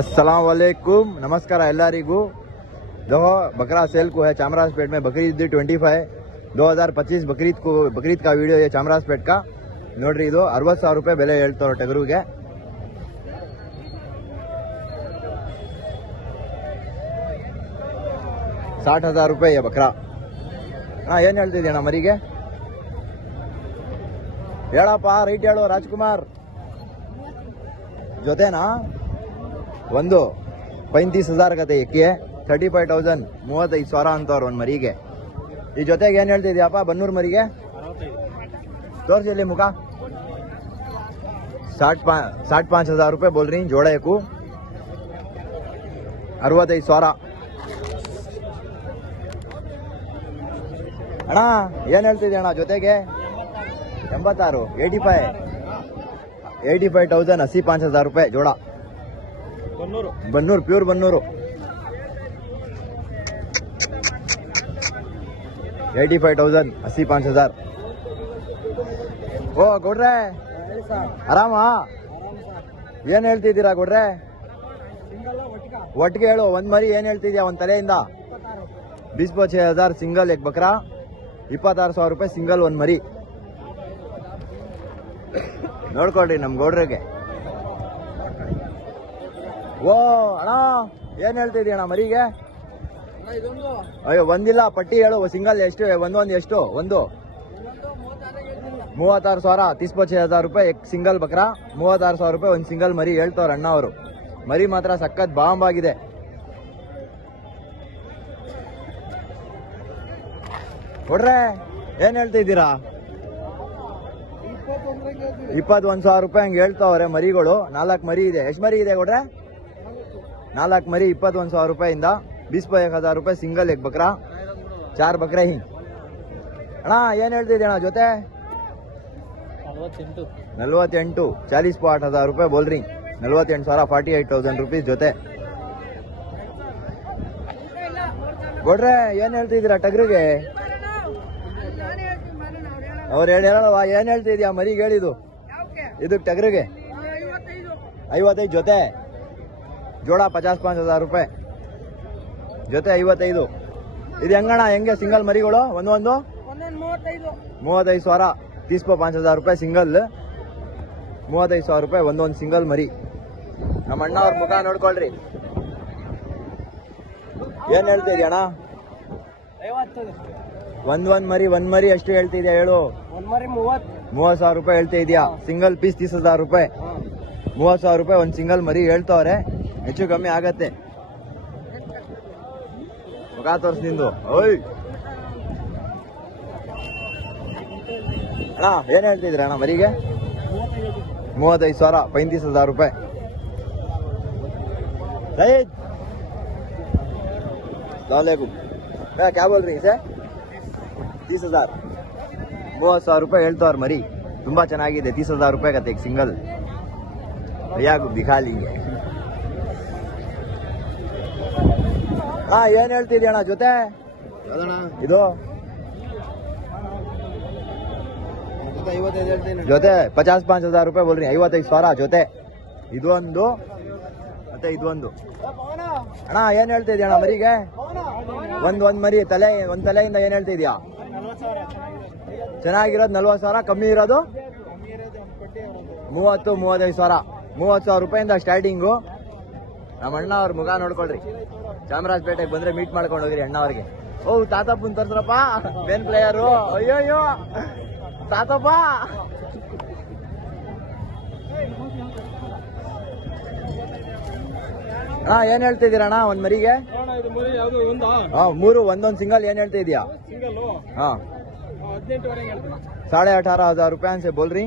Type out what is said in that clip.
अस्सलाम वालेकुम, नमस्कार ಎಲ್ಲರಿಗೂ। देखो बकरा सेल को है चामराजपेट में। बकरीद 25 2025 बकरीद का वीडियो है चामराजपेट का। नोड्री ಇದು 60,000 ರೂಪಾಯಿ ಬೆಲೆ ಹೇಳ್ತಾರೆ ಟಗರುಗೆ। ₹60,000 है बकरा। ಏನ್ ಹೇಳ್ತಿದ್ದೀಯ ಅಣ್ಣ ಮರಿಗೆ? ಹೇಳಪ್ಪ, ರೈಟ್ ಹೇಳು ರಾಜ್ಕುಮಾರ್। ಜೊತೆನಾ ಒಂದು 35,000 ಕತೆ ಎಕ್ಕಿಯೇ 35,000 35,000 ಅಂತವ್ರು ಒಂದು ಮರಿಗೆ। ಈ ಜೊತೆಗೆ ಏನ್ ಹೇಳ್ತಿದ್ಯಪ್ಪ ಬನ್ನೂರು ಮರಿಗೆ? ತೋರಿಸಿ ಮುಖ। 65,000 ರೂಪಾಯಿ बोल रही जोड़ा एक 65,000। ಅಣ್ಣ ಏನ್ ಹೇಳ್ತಿದ್ಯ ಅಣ್ಣ ಜೊತೆಗೆ? 86 85,000 85,000 ರೂಪಾಯಿ जोड़ा। बन्नूर प्योर बन्नूर 85,000 85,000। ಓ ಗೌಡ್ರೆ ಆರಾಮ? ಏನ್ ಹೇಳ್ತಿದ್ದೀರಾ ಗೌಡ್ರೆ? ಒಟ್ಟಿಗೆ ಹೇಳು। ಒಂದ್ ಮರಿ ಏನ್ ಹೇಳ್ತಿದ್ಯಾ ಒಂದ್ ತಲೆಯಿಂದ? 26,000 ಸಿಂಗಲ್ एक बकरा 26,000 ರೂಪಾಯಿ ಸಿಂಗಲ್ ಒಂದ್ ಮರಿ। ನೋಡ್ಕೊಳ್ರಿ ನಮ್ ಗೌಡ್ರಿಗೆ। ಓ ಅಣ್ಣ ಏನ್ ಹೇಳ್ತಿದ್ದೀಯ ಅಣ್ಣ ಮರಿಗೆ? ಅಯ್ಯೋ ಒಂದಿಲ್ಲ, ಪಟ್ಟಿ ಹೇಳು। ಸಿಂಗಲ್ ಎಷ್ಟು? ಒಂದೊಂದು ಎಷ್ಟು? ಒಂದು 36,000 36,000 ರೂಪಾಯಿ एक ಸಿಂಗಲ್ ಬಕ್ರಾ 36,000 ರೂಪಾಯಿ ಒಂದು ಸಿಂಗಲ್ ಮರಿ ಹೇಳ್ತವ್ರ ಅಣ್ಣ ಅವರು। ಮರಿ ಮಾತ್ರ ಸಖತ್ ಬಾಂಬ್ ಆಗಿದೆ। ಕೊಡ್ರೆ ಏನ್ ಹೇಳ್ತಿದ್ದೀರಾ? 21,000 ರೂಪಾಯಿ ಹಂಗೆ ಹೇಳ್ತಾವ್ರೆ ಮರಿಗಳು। 4 ಮರಿ ಇದೆ। ಎಷ್ಟು ಮರಿ ಇದೆ ಕೊಡ್ರೆ? 4 ಮರಿ 21,000 ರೂಪಾಯಿಂದ 21,000 ರೂಪಾಯಿ ಸಿಂಗಲ್ एक बकरा 4 बकरे ही। ಅಣ್ಣ ಏನ್ ಹೇಳ್ತಿದ್ದೆ ಅಣ್ಣ ಜೊತೆ? 48 40,000 ರೂಪಾಯಿ बोल रही। 48,000 48,000 ರೂಪೀಸ್ ಜೊತೆ। ಕೊಡ್ರೆ ಏನ್ ಹೇಳ್ತಿದ್ದೀರಾ ಟಗ್ರಿಗೆ? ಅವ್ರು ಹೇಳಲ್ವಾ ಏನ್ ಹೇಳ್ತಿದ್ಯಾ ಮರಿಗೆ ಹೇಳಿದು? ಇದಕ್ಕೆ ಟಗ್ರಿಗೆ 55 ಜೊತೆ जोड़ा 55,000 ರೂಪಾಯಿ ಜೊತೆ 55। ಇದು ಹೆಂಗಣ್ಣ ಹೆಂಗೆ ಸಿಂಗಲ್ ಮರಿಗಳು? ಒಂದೊಂದು 35,000 35,000 ರೂಪಾಯಿ ಸಿಂಗಲ್ 35,000 ರೂಪಾಯಿ ಒಂದೊಂದು ಸಿಂಗಲ್ ಮರಿ। ನಮ್ಮ ಅಣ್ಣ ಅವ್ರ ಮುಖ ನೋಡ್ಕೊಳ್ರಿ। ಏನ್ ಹೇಳ್ತಿದ್ಯ ಅಣ್ಣ? ಒಂದ್ ಮರಿ ಎಷ್ಟು ಹೇಳ್ತಿದ್ಯಾ ಹೇಳು? 30,000 ರೂಪಾಯಿ ಹೇಳ್ತಾ ಇದೆಯಾ? ಸಿಂಗಲ್ ಪೀಸ್ 30,000 ರೂಪಾಯಿ 30,000 ರೂಪಾಯಿ ಒಂದ್ ಸಿಂಗಲ್ ಮರಿ ಹೇಳ್ತವ್ರೆ। ಹೆಚ್ಚು ಕಮ್ಮಿ ಆಗತ್ತೆ। ಮುಖ ತೋರ್ಸ್ ನಿಂದು। ಓಯ್ ಅಣ್ಣ ಏನ್ ಹೇಳ್ತಿದ್ರ ಅಣ್ಣ ಮರಿಗೆ? 35,000 35,000 ರೂಪಾಯಿ। क्या बोल रही है? 30,000 30,000 ರೂಪಾಯಿ ಹೇಳ್ತವ್ರ ಮರಿ। ತುಂಬಾ ಚೆನ್ನಾಗಿದೆ। 30,000 ರೂಪಾಯಿ ಆಗತ್ತೆ ಈಗ ಸಿಂಗಲ್। ಯಾಕೆ ದಿಖಾಲಿಂಗೆ? ಏನ್ ಹೇಳ್ತಿದ್ಯ ಅಣ್ಣ ಜೊತೆ? ಇದು ಜೊತೆ 55,000 ರೂಪಾಯಿ बोल रही। 55,000 ಜೊತೆ। ಇದೊಂದು ಮತ್ತೆ ಇದೊಂದು। ಅಣ್ಣ ಏನ್ ಹೇಳ್ತಿದ್ಯ ಅಣ್ಣ ಮರಿಗೆ? ಒಂದ್ ಮರಿ ಒಂದ್ ತಲೆಯಿಂದ ಏನ್ ಹೇಳ್ತಿದ್ಯಾ? ಚೆನ್ನಾಗಿರೋದು 40,000, ಕಮ್ಮಿ ಇರೋದು 35,000 30,000 ರೂಪಾಯಿಂದ ಸ್ಟಾರ್ಟಿಂಗು। ನಮ್ಮ ಅಣ್ಣ ಅವ್ರ ಮುಖ ನೋಡ್ಕೊಳ್ರಿ। ಚಾಮರಾಜಪೇಟೆಗೆ ಬಂದ್ರೆ ಮೀಟ್ ಮಾಡ್ಕೊಂಡು ಹೋಗ್ರಿ ಅಣ್ಣ ಅವ್ರಿಗೆ। ಓ ತಾತಪ್ಪನ್ ತೋರ್ಸ್ರಪ್ಪ, ಮೇನ್ ಪ್ಲೇಯರು। ಅಯ್ಯೋ ತಾತಪ್ಪ ಏನ್ ಹೇಳ್ತಿದ್ದೀರ ಅಣ್ಣ ಒಂದ್ ಮರಿಗೆ? 3 ಒಂದೊಂದ್ ಸಿಂಗಲ್ ಏನ್ ಹೇಳ್ತಾ ಇದೀಯಾ? 18,500 ರೂಪಾಯಿ से बोल रही।